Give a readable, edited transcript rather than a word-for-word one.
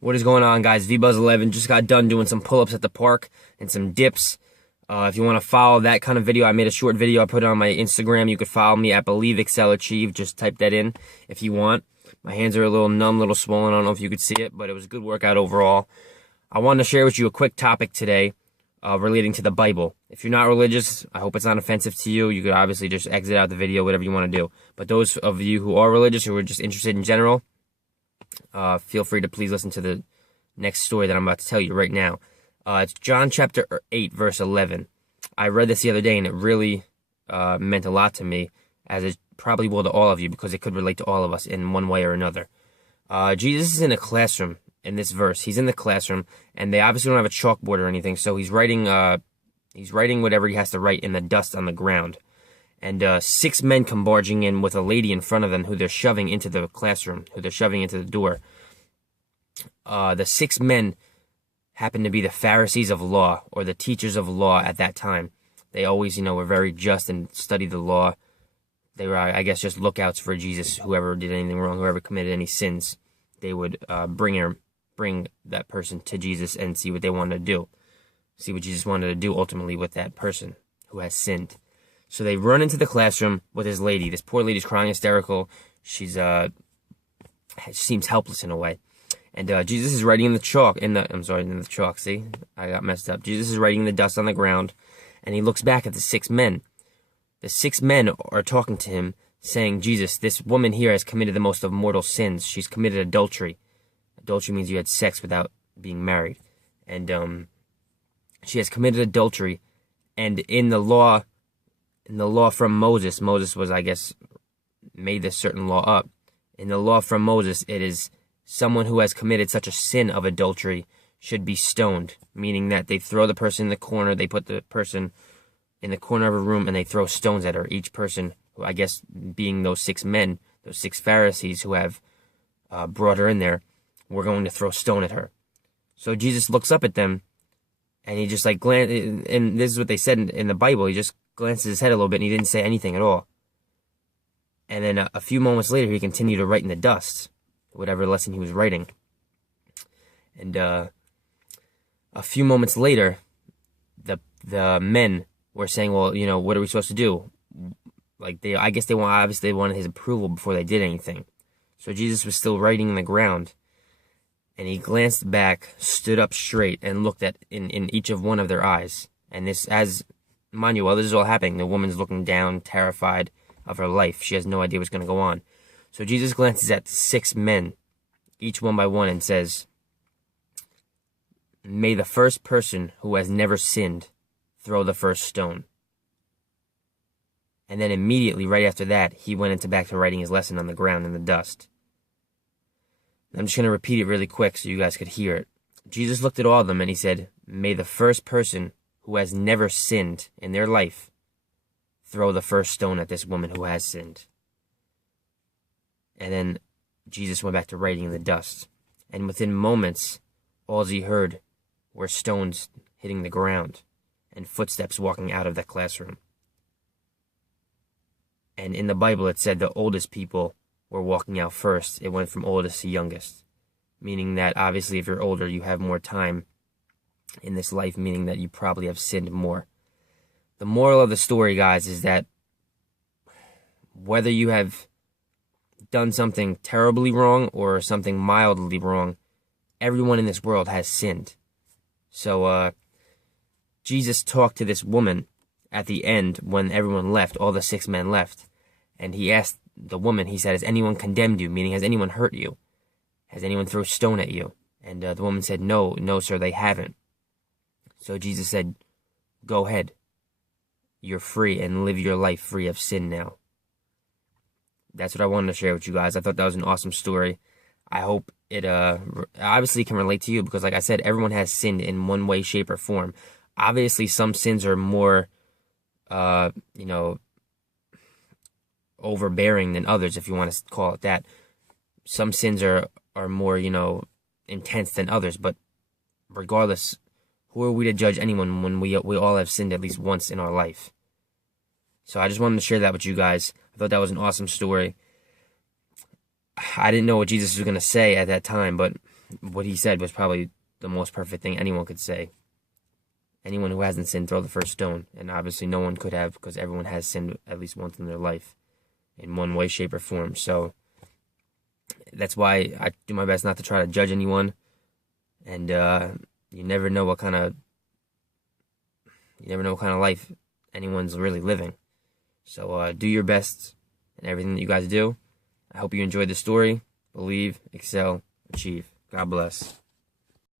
What is going on, guys? VBuzz11 just got done doing some pull-ups at the park and some dips. If you want to follow that kind of video, I made a short video. I put it on my Instagram. You could follow me at Believe.Excel.Achieve. Just type that in if you want. My hands are a little numb, a little swollen. I don't know if you could see it, but it was a good workout overall. I wanted to share with you a quick topic today relating to the Bible. If you're not religious, I hope it's not offensive to you. You could obviously just exit out the video, whatever you want to do. But those of you who are religious, who are just interested in general, feel free to please listen to the next story that I'm about to tell you right now. It's John chapter 8, verse 11. I read this the other day, and it really meant a lot to me, as it probably will to all of you, because it could relate to all of us in one way or another. Jesus is in a classroom in this verse. He's in the classroom, and they obviously don't have a chalkboard or anything, so he's writing whatever he has to write in the dust on the ground. And 6 men come barging in with a lady in front of them who they're shoving into the classroom, who they're shoving into the door. The 6 men happen to be the Pharisees of law, or the teachers of law at that time. They always, were very just and studied the law. They were, I guess, just lookouts for Jesus. Whoever did anything wrong, whoever committed any sins, they would bring that person to Jesus and see what they wanted to do. See what Jesus wanted to do ultimately with that person who has sinned. So they run into the classroom with this lady. This poor lady's crying hysterical. She's seems helpless in a way. And Jesus is writing in the chalk. In the chalk. See, I got messed up. Jesus is writing in the dust on the ground, and he looks back at the 6 men. The 6 men are talking to him, saying, "Jesus, this woman here has committed the most of mortal sins. She's committed adultery. Adultery means you had sex without being married, and she has committed adultery. And in the law from Moses was, I guess, made this certain law up. In the law from Moses, it is someone who has committed such a sin of adultery should be stoned, meaning that they throw the person in the corner, they put the person in the corner of a room, and they throw stones at her. Each person, who I guess being those 6 men, those 6 Pharisees who have brought her in there, were going to throw stone at her. So Jesus looks up at them, and he just and this is what they said in the Bible, he just glances his head a little bit, and he didn't say anything at all. And then a few moments later, he continued to write in the dust, whatever lesson he was writing. And a few moments later, the men were saying, "Well, what are we supposed to do?" I guess they wanted his approval before they did anything. So Jesus was still writing in the ground, and he glanced back, stood up straight, and looked in each of one of their eyes. And mind you, while this is all happening, the woman's looking down, terrified of her life. She has no idea what's going to go on. So Jesus glances at 6 men, each one by one, and says, "May the first person who has never sinned throw the first stone." And then immediately, right after that, he went back to writing his lesson on the ground in the dust. I'm just going to repeat it really quick so you guys could hear it. Jesus looked at all of them and he said, "May the first person who has never sinned in their life throw the first stone at this woman who has sinned." And then Jesus went back to writing in the dust. And within moments, all he heard were stones hitting the ground and footsteps walking out of that classroom. And in the Bible, it said the oldest people were walking out first. It went from oldest to youngest, meaning that obviously if you're older, you have more time in this life, meaning that you probably have sinned more. The moral of the story, guys, is that whether you have done something terribly wrong or something mildly wrong, everyone in this world has sinned. So Jesus talked to this woman at the end when everyone left, all the 6 men left, and he asked the woman, he said, "Has anyone condemned you?" Meaning, has anyone hurt you? Has anyone thrown a stone at you? And the woman said, no, sir, they haven't." So Jesus said, "Go ahead. You're free, and live your life free of sin now." That's what I wanted to share with you guys. I thought that was an awesome story. I hope it obviously can relate to you, because like I said, everyone has sinned in one way, shape, or form. Obviously, some sins are more, overbearing than others, if you want to call it that. Some sins are more, intense than others, but regardless, who are we to judge anyone when we all have sinned at least once in our life? So I just wanted to share that with you guys. I thought that was an awesome story. I didn't know what Jesus was going to say at that time, but what he said was probably the most perfect thing anyone could say. Anyone who hasn't sinned, throw the first stone. And obviously no one could have, because everyone has sinned at least once in their life in one way, shape, or form. So that's why I do my best not to try to judge anyone. And you never know what kind of life anyone's really living. So do your best in everything that you guys do. I hope you enjoyed the story. Believe, excel, achieve. God bless.